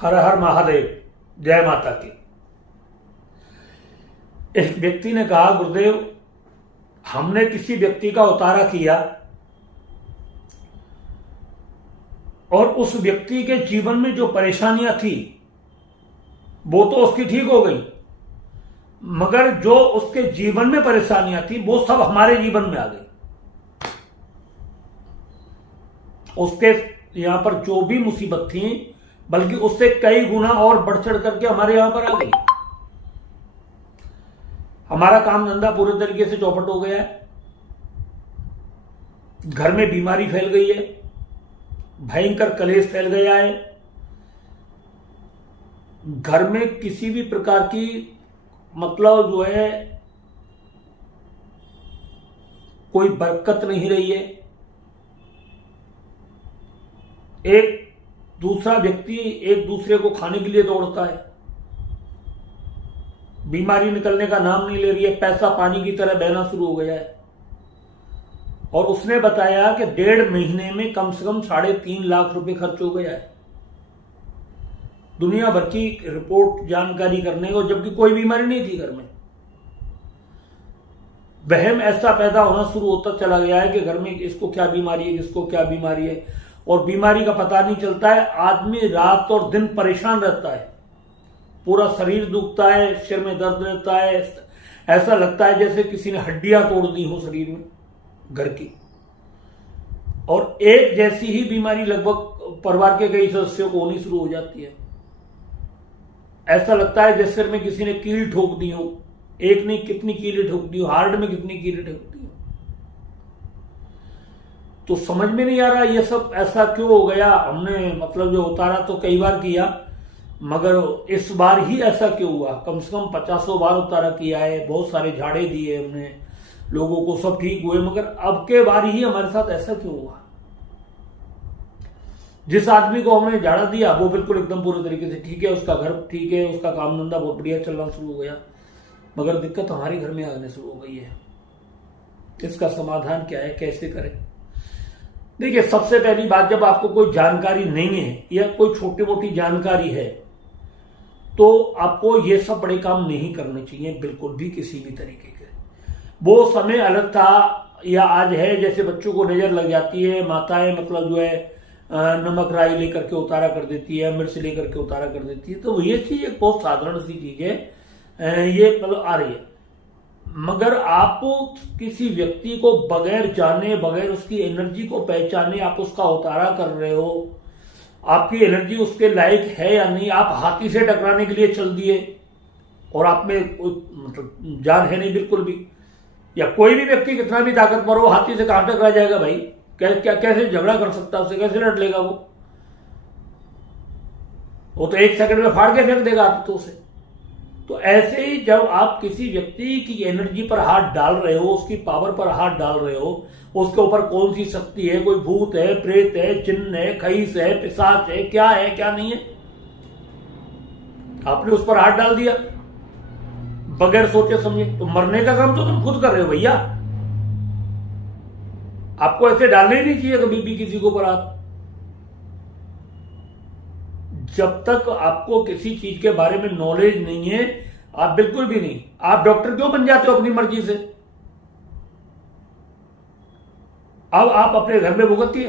हर हर महादेव, जय माता की। एक व्यक्ति ने कहा, गुरुदेव, हमने किसी व्यक्ति का उतारा किया और उस व्यक्ति के जीवन में जो परेशानियां थी वो तो उसकी ठीक हो गई, मगर जो उसके जीवन में परेशानियां थी वो सब हमारे जीवन में आ गई। उसके यहां पर जो भी मुसीबत थी, बल्कि उससे कई गुना और बढ़ चढ़ करके हमारे यहां पर आ गई। हमारा काम धंधा पूरे तरीके से चौपट हो गया है, घर में बीमारी फैल गई है, भयंकर कलेश फैल गया है, घर में किसी भी प्रकार की मतलब जो है कोई बरकत नहीं रही है। एक दूसरा व्यक्ति एक दूसरे को खाने के लिए दौड़ता है, बीमारी निकलने का नाम नहीं ले रही है, पैसा पानी की तरह बहना शुरू हो गया है। और उसने बताया कि 1.5 महीने में कम से कम 3.5 लाख रुपए खर्च हो गया है दुनिया भर की रिपोर्ट जानकारी करने को, जबकि कोई बीमारी नहीं थी घर में। वहम ऐसा पैदा होना शुरू होता चला गया है कि घर में इसको क्या बीमारी है, किसको क्या बीमारी है, और बीमारी का पता नहीं चलता है। आदमी रात और दिन परेशान रहता है, पूरा शरीर दुखता है, सिर में दर्द रहता है, ऐसा लगता है जैसे किसी ने हड्डियां तोड़ दी हो शरीर में घर की। और एक जैसी ही बीमारी लगभग परिवार के कई सदस्यों को होनी शुरू हो जाती है। ऐसा लगता है जैसे सिर में किसी ने कील ठोक दी हो, एक नहीं कितनी कीलें ठोक दी हो, हार्ट में कितनी कीलें ठोक दी हो। तो समझ में नहीं आ रहा ये सब ऐसा क्यों हो गया। हमने मतलब जो उतारा तो कई बार किया, मगर इस बार ही ऐसा क्यों हुआ। कम से कम 50 बार उतारा किया है, बहुत सारे झाड़े दिए हमने लोगों को, सब ठीक हुए, मगर अब के बार ही हमारे साथ ऐसा क्यों हुआ। जिस आदमी को हमने झाड़ा दिया वो बिल्कुल एकदम पूरे तरीके से ठीक है, उसका घर ठीक है, उसका काम धंधा बहुत बढ़िया चलना शुरू हो गया, मगर दिक्कत हमारे घर में आने शुरू हो गई है। इसका समाधान क्या है, कैसे करें। देखिए, सबसे पहली बात, जब आपको कोई जानकारी नहीं है या कोई छोटी मोटी जानकारी है तो आपको ये सब बड़े काम नहीं करने चाहिए, बिल्कुल भी, किसी भी तरीके के। वो समय अलग था या आज है, जैसे बच्चों को नजर लग जाती है, माताएं मतलब जो है नमक राई लेकर के उतारा कर देती है, मिर्च लेकर के उतारा कर देती है, तो ये चीज एक बहुत साधारण सी चीज है, ये मतलब आ रही है। मगर आप किसी व्यक्ति को बगैर जाने, बगैर उसकी एनर्जी को पहचाने आप उसका उतारा कर रहे हो, आपकी एनर्जी उसके लायक है या नहीं। आप हाथी से टकराने के लिए चल दिए और आप में कोई मतलब जान है नहीं बिल्कुल भी, या कोई भी व्यक्ति कितना भी ताकतवर हो, हाथी से कहां टकरा जाएगा भाई, कैसे झगड़ा कर सकता है, उससे कैसे लड़ लेगा वो तो 1 सेकंड में फाड़ के फेंक देगा हाथों से। तो ऐसे ही जब आप किसी व्यक्ति की एनर्जी पर हाथ डाल रहे हो, उसकी पावर पर हाथ डाल रहे हो, उसके ऊपर कौन सी शक्ति है, कोई भूत है, प्रेत है, जिन्न है, खईस है, पिशाच है, क्या नहीं है, आपने उस पर हाथ डाल दिया बगैर सोचे समझे, तो मरने का काम तो तुम खुद कर रहे हो भैया। आपको ऐसे डालने ही नहीं चाहिए कभी भी किसी को पर हाथ। जब तक आपको किसी चीज के बारे में नॉलेज नहीं है, आप बिल्कुल भी नहीं। आप डॉक्टर क्यों बन जाते हो अपनी मर्जी से। अब आप अपने घर में भुगतिए,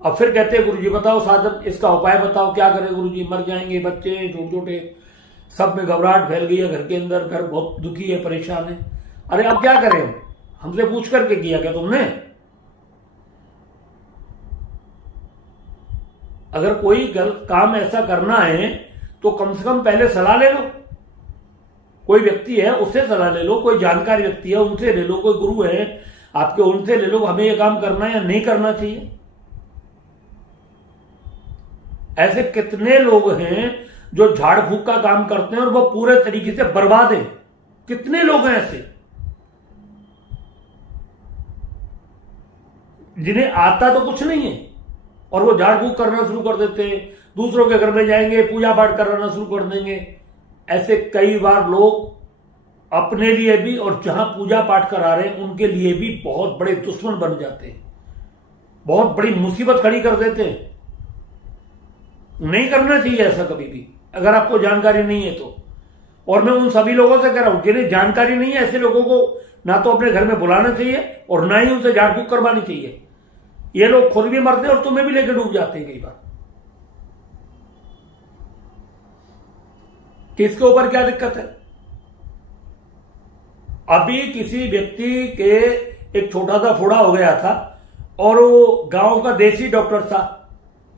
अब फिर कहते हैं गुरुजी बताओ साधन, इसका उपाय बताओ, क्या करें गुरुजी, मर जाएंगे बच्चे छोटे छोटे, सब में घबराहट फैल गई है घर के अंदर, घर बहुत दुखी है, परेशान है। अरे अब क्या करें, हमसे पूछ करके किया क्या तुमने। अगर कोई गलत काम ऐसा करना है तो कम से कम पहले सलाह ले लो। कोई व्यक्ति है उससे सलाह ले लो, कोई जानकार व्यक्ति है उनसे ले लो, कोई गुरु है आपके उनसे ले लो, हमें यह काम करना है या नहीं करना चाहिए। ऐसे कितने लोग हैं जो झाड़ फूक का काम करते हैं और वो पूरे तरीके से बर्बाद है। कितने लोग हैं ऐसे जिन्हें आता तो कुछ नहीं है और वो झाड़ फूक करना शुरू कर देते हैं, दूसरों के घर में जाएंगे, पूजा पाठ कराना शुरू कर देंगे। ऐसे कई बार लोग अपने लिए भी और जहां पूजा पाठ करा रहे हैं उनके लिए भी बहुत बड़े दुश्मन बन जाते हैं, बहुत बड़ी मुसीबत खड़ी कर देते हैं। नहीं करना चाहिए ऐसा कभी भी, अगर आपको जानकारी नहीं है तो। और मैं उन सभी लोगों से कह रहा हूं जिन्हें जानकारी नहीं है, ऐसे लोगों को ना तो अपने घर में बुलाना चाहिए और ना ही उनसे झाड़ फूक करवानी चाहिए। ये लोग खुद भी मरते हैं और तुम्हें भी लेकर डूब जाते हैं कई बार। किसके ऊपर क्या दिक्कत है? अभी किसी व्यक्ति के एक छोटा सा फोड़ा हो गया था और वो गांव का देसी डॉक्टर था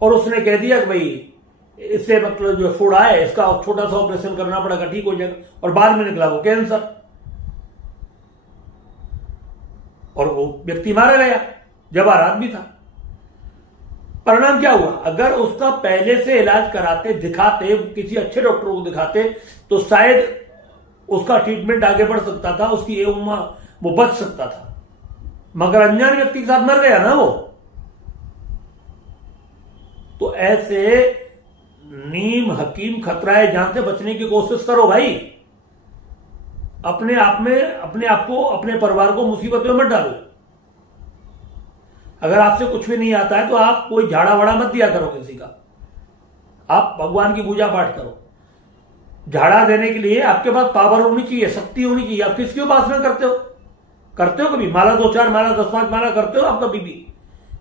और उसने कह दिया कि भाई इससे मतलब जो फोड़ा है इसका छोटा सा ऑपरेशन करना पड़ेगा, ठीक हो जाएगा, और बाद में निकला वो कैंसर, और वो व्यक्ति मारा गया जब आदमी था। परिणाम क्या हुआ? अगर उसका पहले से इलाज कराते, दिखाते, किसी अच्छे डॉक्टर को दिखाते तो शायद उसका ट्रीटमेंट आगे बढ़ सकता था, उसकी उम्र वो बच सकता था। मगर अनजान व्यक्ति के साथ मर गया ना वो। तो ऐसे नीम हकीम खतरा है जान से बचने की कोशिश करो भाई। अपने आप को, अपने परिवार को मुसीबत में मत डालो। अगर आपसे कुछ भी नहीं आता है तो आप कोई झाड़ा वाड़ा मत दिया करो किसी का। आप भगवान की पूजा पाठ करो। झाड़ा देने के लिए आपके पास पावर होनी चाहिए, शक्ति होनी चाहिए। आप किसकी उपासना करते हो? कभी माला 2-4 माला 10-5 माला करते हो आप?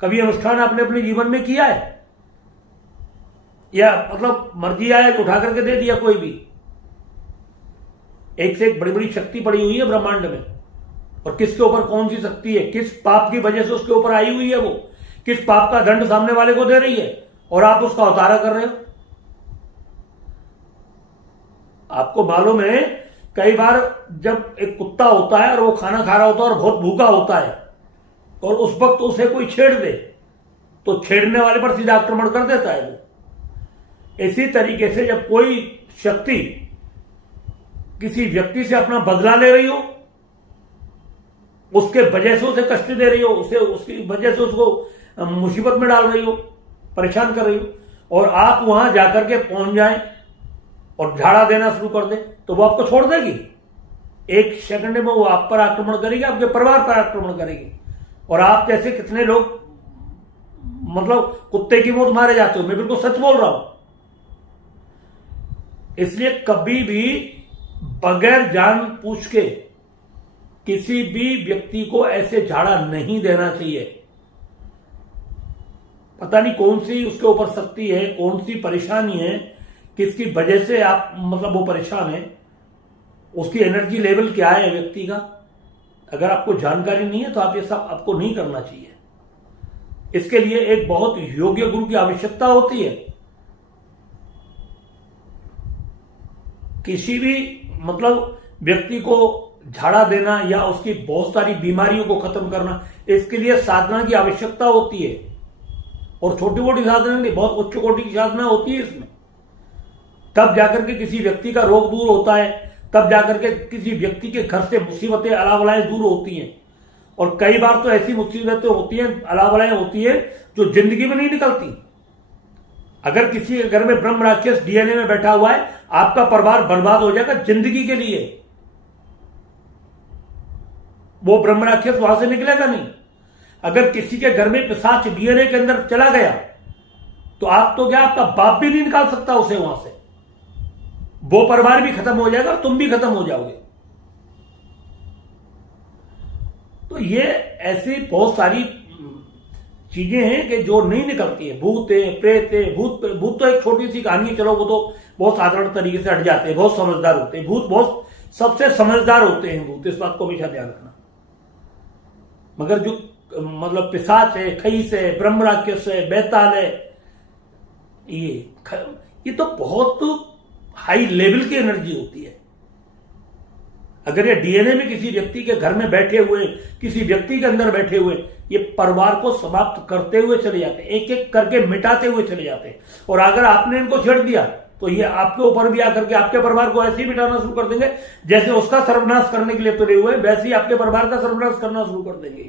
कभी अनुष्ठान आपने अपने जीवन में किया है? या मतलब मर्जी आया तो उठा करके दे दिया कोई भी? एक से एक बड़ी बड़ी शक्ति पड़ी हुई है ब्रह्मांड में, और किसके ऊपर कौन सी शक्ति है, किस पाप की वजह से उसके ऊपर आई हुई है, वो किस पाप का दंड सामने वाले को दे रही है, और आप उसका उतारा कर रहे हो। आपको मालूम है कई बार जब एक कुत्ता होता है और वो खाना खा रहा होता है और बहुत भूखा होता है और उस वक्त उसे कोई छेड़ दे तो छेड़ने वाले पर सीधा आक्रमण कर देता है वो। इसी तरीके से जब कोई शक्ति किसी व्यक्ति से अपना बदला ले रही हो, उसके वजह से उसे कष्ट दे रही हो, उसकी वजह से उसको मुसीबत में डाल रही हो, परेशान कर रही हो, और आप वहां जाकर के पहुंच जाएं और झाड़ा देना शुरू कर दे तो वो आपको छोड़ देगी? एक सेकंड में वो आप पर आक्रमण करेगी, आपके परिवार पर आक्रमण करेगी। और आप जैसे कितने लोग मतलब कुत्ते की मौत मारे जाते हो, मैं बिल्कुल सच बोल रहा हूं। इसलिए कभी भी बगैर जान पूछ के किसी भी व्यक्ति को ऐसे झाड़ा नहीं देना चाहिए। पता नहीं कौन सी उसके ऊपर शक्ति है, कौन सी परेशानी है, किसकी वजह से आप मतलब वो परेशान है, उसकी एनर्जी लेवल क्या है व्यक्ति का। अगर आपको जानकारी नहीं है तो आप ये सब आपको नहीं करना चाहिए। इसके लिए एक बहुत योग्य गुरु की आवश्यकता होती है। किसी भी मतलब व्यक्ति को झाड़ा देना या उसकी बहुत सारी बीमारियों को खत्म करना, इसके लिए साधना की आवश्यकता होती है। और छोटी मोटी साधना नहीं, बहुत उच्च कोटि की साधना होती है इसमें। तब जाकर के किसी व्यक्ति का रोग दूर होता है, तब जाकर के किसी व्यक्ति के घर से मुसीबतें अलावलाएं दूर होती हैं। और कई बार तो ऐसी मुसीबतें होती हैं, अलावलाएं होती है जो जिंदगी में नहीं निकलती। अगर किसी के घर में ब्रह्म राक्षस डीएनए में बैठा हुआ है, आपका परिवार बर्बाद हो जाएगा जिंदगी के लिए। वो ब्रह्म राक्षस वहां से निकलेगा नहीं। अगर किसी के घर में पिशाच डीएनए के अंदर चला गया तो आप तो क्या, आपका बाप भी नहीं निकाल सकता उसे वहां से। वो परिवार भी खत्म हो जाएगा और तुम भी खत्म हो जाओगे। तो ये ऐसी बहुत सारी चीजें हैं कि जो नहीं निकलती है। भूत है, प्रेत है। भूत तो एक छोटी सी कहानी है, चलो वो तो बहुत साधारण तरीके से हट जाते हैं, बहुत समझदार होते हैं भूत, बहुत सबसे समझदार होते हैं भूत, इस बात को हमेशा ध्यान रखना। मगर जो मतलब पिशाच है, खईस है, ब्रह्म राक्षस है, बैताल है, ये तो बहुत हाई लेवल की एनर्जी होती है। अगर ये डीएनए में किसी व्यक्ति के घर में बैठे हुए, किसी व्यक्ति के अंदर बैठे हुए, ये परिवार को समाप्त करते हुए चले जाते हैं, एक एक करके मिटाते हुए चले जाते हैं। और अगर आपने इनको छेड़ दिया तो ये आपके ऊपर भी आकर के आपके परिवार को ऐसे ही मिटाना शुरू कर देंगे। जैसे उसका सर्वनाश करने के लिए तुले हुए, वैसे ही आपके परिवार का सर्वनाश करना शुरू कर देंगे।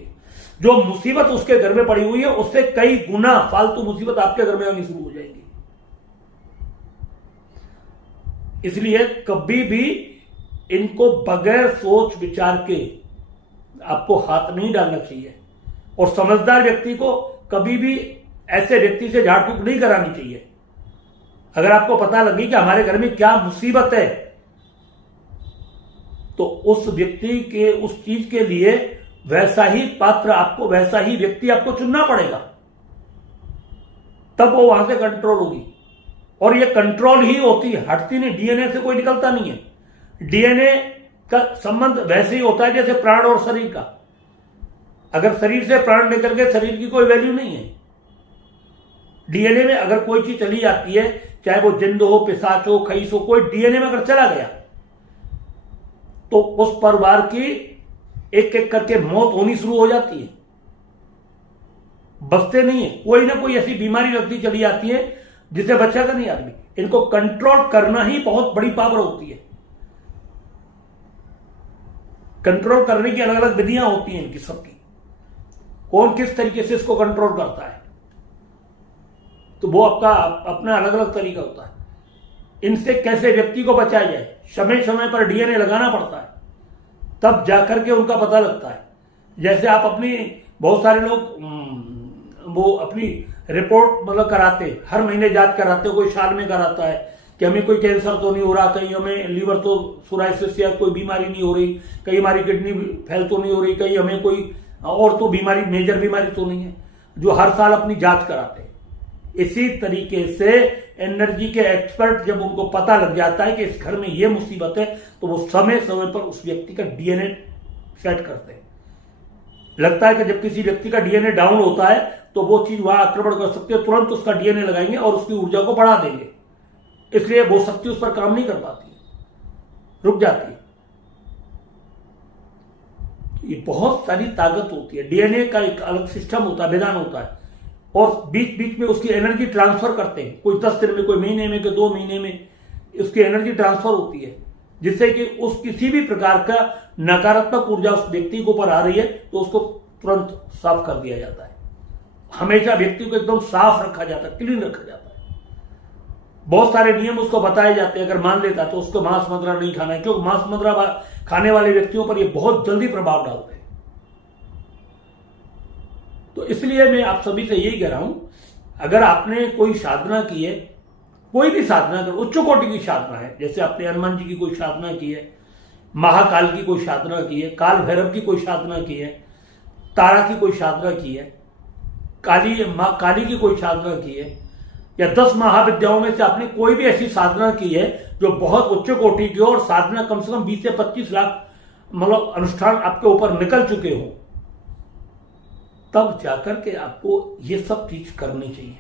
जो मुसीबत उसके घर में पड़ी हुई है, उससे कई गुना फालतू मुसीबत आपके घर में आनी शुरू हो जाएंगी। इसलिए कभी भी इनको बगैर सोच विचार के आपको हाथ नहीं डालना चाहिए। और समझदार व्यक्ति को कभी भी ऐसे व्यक्ति से झाड़ फूक नहीं करानी चाहिए। अगर आपको पता लगी कि हमारे घर में क्या मुसीबत है, तो उस व्यक्ति के उस चीज के लिए वैसा ही पात्र आपको, वैसा ही व्यक्ति आपको चुनना पड़ेगा, तब वो वहां से कंट्रोल होगी। और ये कंट्रोल ही होती है, हटती नहीं, डीएनए से कोई निकलता नहीं है। डीएनए का संबंध वैसे ही होता है जैसे प्राण और शरीर का। अगर शरीर से प्राण निकल गए, शरीर की कोई वैल्यू नहीं है। डीएनए में अगर कोई चीज चली जाती है, चाहे वो जिंद हो, पिशाच हो, खईस हो, कोई डीएनए में अगर चला गया तो उस परिवार की एक एक करके मौत होनी शुरू हो जाती है, बचते नहीं है। कोई ना कोई ऐसी बीमारी लगती चली जाती है जिसे बचेगा नहीं आदमी। इनको कंट्रोल करना ही बहुत बड़ी पावर होती है। कंट्रोल करने की अलग अलग विधियां होती हैं इनकी सबकी, कौन किस तरीके से इसको कंट्रोल करता है, तो वो आपका अपना अलग अलग तरीका होता है। इनसे कैसे व्यक्ति को बचाया जाए, समय समय पर डीएनए लगाना पड़ता है, तब जाकर के उनका पता लगता है। जैसे आप अपनी, बहुत सारे लोग वो अपनी रिपोर्ट मतलब कराते, हर महीने जांच कराते हो, कोई साल में कराता है कि हमें कोई कैंसर तो नहीं हो रहा, कहीं हमें लीवर तो सोराइसिस या कोई बीमारी नहीं हो रही, कहीं हमारी किडनी फेल तो नहीं हो रही, कहीं हमें कोई और तो बीमारी, मेजर बीमारी तो नहीं है, जो हर साल अपनी जांच कराते हैं। इसी तरीके से एनर्जी के एक्सपर्ट जब उनको पता लग जाता है कि इस घर में ये मुसीबत है, तो वो समय समय पर उस व्यक्ति का डीएनए सेट करते हैं। लगता है कि जब किसी व्यक्ति का डीएनए डाउन होता है तो वो चीज वहां आक्रमण कर सकती है, तुरंत उसका डीएनए लगाएंगे और उसकी ऊर्जा को बढ़ा देंगे, इसलिए वो शक्ति उस पर काम नहीं कर पाती, रुक जाती है। ये बहुत सारी ताकत होती है। डीएनए का एक अलग सिस्टम होता है, विधान होता है, और बीच बीच में उसकी एनर्जी ट्रांसफर करते हैं। कोई 10 दिन में, कोई महीने में, कोई 2 महीने में उसकी एनर्जी ट्रांसफर होती है, जिससे कि उस किसी भी प्रकार का नकारात्मक ऊर्जा उस व्यक्ति के ऊपर आ रही है तो उसको तुरंत साफ कर दिया जाता है। हमेशा व्यक्ति को एकदम साफ रखा जाता है, क्लीन रखा जाता है। बहुत सारे नियम उसको बताए जाते हैं। अगर मान लेता तो उसको मांस मदिरा नहीं खाना है, क्योंकि मांस मदिरा खाने वाले व्यक्तियों पर यह बहुत जल्दी प्रभाव डालते हैं। तो इसलिए मैं आप सभी से यही कह रहा हूं, अगर आपने कोई साधना की है, कोई भी साधना अगर उच्च कोटि की साधना है, जैसे आपने हनुमान जी की कोई साधना की है, महाकाल की कोई साधना की है, काल भैरव की कोई साधना की है, तारा की कोई साधना की है, मां काली की कोई साधना की है, या 10 महाविद्याओं में से आपने कोई भी ऐसी साधना की है जो बहुत उच्च कोटि की हो, और साधना कम से कम 20 से 25 लाख मतलब अनुष्ठान आपके ऊपर निकल चुके हो, तब जाकर के आपको ये सब चीज करनी चाहिए।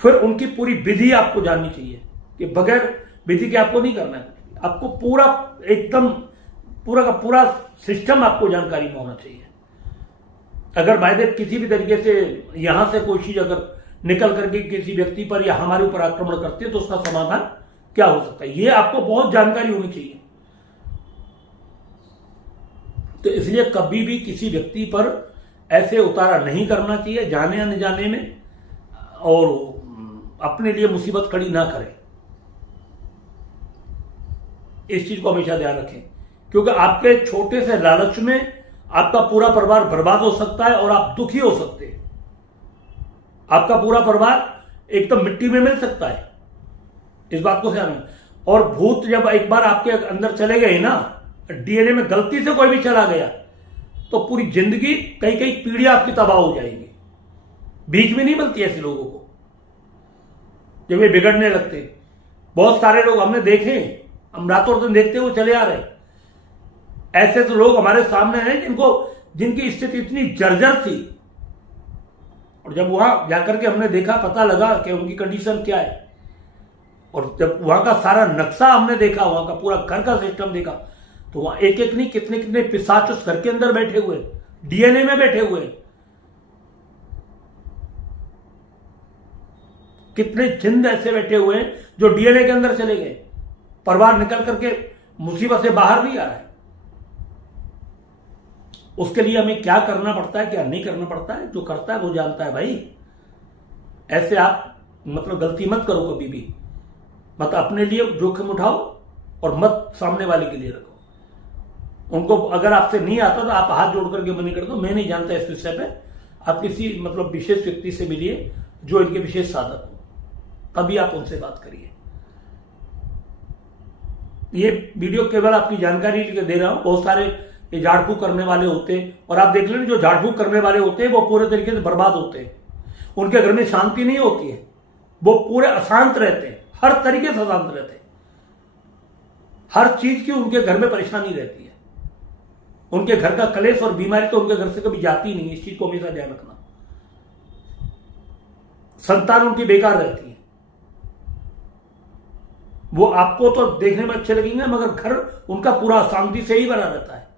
फिर उनकी पूरी विधि आपको जाननी चाहिए कि बगैर विधि के आपको नहीं करना है। आपको पूरा एकदम पूरा का पूरा सिस्टम आपको जानकारी में होना चाहिए। अगर बाय किसी भी तरीके से यहां से कोई चीज अगर निकल करके किसी व्यक्ति पर या हमारे ऊपर आक्रमण करती है तो उसका समाधान क्या हो सकता है, ये आपको बहुत जानकारी होनी चाहिए। तो इसलिए कभी भी किसी व्यक्ति पर ऐसे उतारा नहीं करना चाहिए, जाने अनजाने में, और अपने लिए मुसीबत खड़ी ना करें। इस चीज को हमेशा ध्यान रखें, क्योंकि आपके छोटे से लालच में आपका पूरा परिवार बर्बाद हो सकता है और आप दुखी हो सकते हैं। आपका पूरा परिवार एकदम मिट्टी में मिल सकता है, इस बात को ध्यान रखें। और भूत जब एक बार आपके अंदर चले गए ना, डीएनए में गलती से कोई भी चला गया, तो पूरी जिंदगी कई कई पीढ़ियां आपकी तबाह हो जाएंगी। बीच में नहीं मिलती ऐसे लोगों को जब ये बिगड़ने लगते। बहुत सारे लोग हमने देखे, हम रातों दिन देखते हुए चले आ रहे। ऐसे तो लोग हमारे सामने हैं जिनकी स्थिति इतनी जर्जर थी, और जब वहां जाकर के हमने देखा, पता लगा कि उनकी कंडीशन क्या है, और जब वहां का सारा नक्शा हमने देखा, वहां का पूरा घर का सिस्टम देखा, तो वहां एक एक नहीं कितने कितने पिशाच उस घर के अंदर बैठे हुए, डीएनए में बैठे हुए। कितने जिंद ऐसे बैठे हुए हैं जो डीएनए के अंदर चले गए, परिवार निकल करके मुसीबत से बाहर नहीं आ रहा है। उसके लिए हमें क्या करना पड़ता है, क्या नहीं करना पड़ता है, जो करता है वो जानता है भाई। ऐसे आप मतलब गलती मत करो कभी भी, मत अपने लिए जोखिम उठाओ और मत सामने वाले के लिए रखो। उनको अगर आपसे नहीं आता तो आप हाथ जोड़ करके मना कर दो, मैं नहीं जानता इस विषय पे, आप किसी मतलब विशेष व्यक्ति से मिलिए जो इनके विशेष साधक हो। तभी आप उनसे बात करिए। ये वीडियो केवल आपकी जानकारी के लिए दे रहा हूं। बहुत सारे ये झाड़ फूक करने वाले होते हैं, और आप देख लें जो झाड़ फूक करने वाले होते हैं वो पूरे तरीके से बर्बाद होते हैं। उनके घर में शांति नहीं होती है, वो पूरे अशांत रहते हैं, हर तरीके से अशांत रहते हैं, हर चीज की उनके घर में परेशानी रहती है। उनके घर का कलेश और बीमारी तो उनके घर से कभी जाती नहीं, इस चीज को हमेशा ध्यान रखना। संतान उनकी बेकार रहती है। वो आपको तो देखने में अच्छे लगेंगे, मगर घर उनका पूरा अशांति से ही बना रहता है।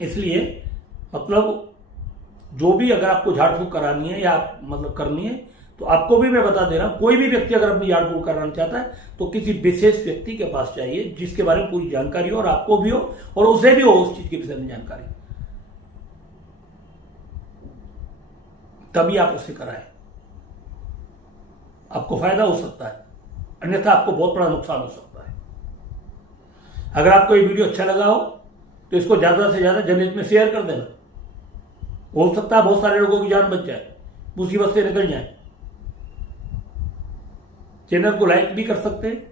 इसलिए मतलब जो भी अगर आपको झाड़ फूक करानी है या मतलब करनी है, तो आपको भी मैं बता दे रहा हूं, कोई भी व्यक्ति अगर अपनी झाड़ फूक कराना चाहता है तो किसी विशेष व्यक्ति के पास चाहिए जिसके बारे में पूरी जानकारी हो, और आपको भी हो और उसे भी हो उस चीज के विषय में जानकारी, तभी आप उससे कराएं। आपको फायदा हो सकता है, अन्यथा आपको बहुत बड़ा नुकसान हो सकता है। अगर आपको ये वीडियो अच्छा लगा हो तो इसको ज्यादा से ज्यादा जनहित में शेयर कर देना। हो सकता है बहुत सारे लोगों की जान बच जाए, मुसीबत से निकल जाए। चैनल को लाइक भी कर सकते हैं,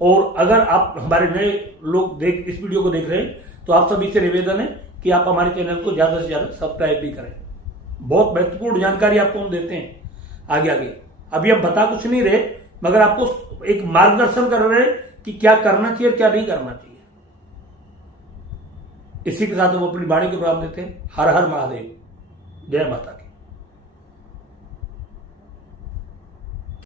और अगर आप हमारे नए लोग इस वीडियो को देख रहे हैं तो आप सभी से निवेदन है कि आप हमारे चैनल को ज्यादा से ज्यादा सब्सक्राइब भी करें। बहुत महत्वपूर्ण जानकारी आपको हम देते हैं आगे आगे। अभी हम बता कुछ नहीं रहे, मगर आपको एक मार्गदर्शन कर रहे हैं कि क्या करना चाहिए और क्या नहीं करना चाहिए। इसी के साथ हम अपनी वाणी को प्रारंभ देते हैं। हर हर महादेव, जय माता दी।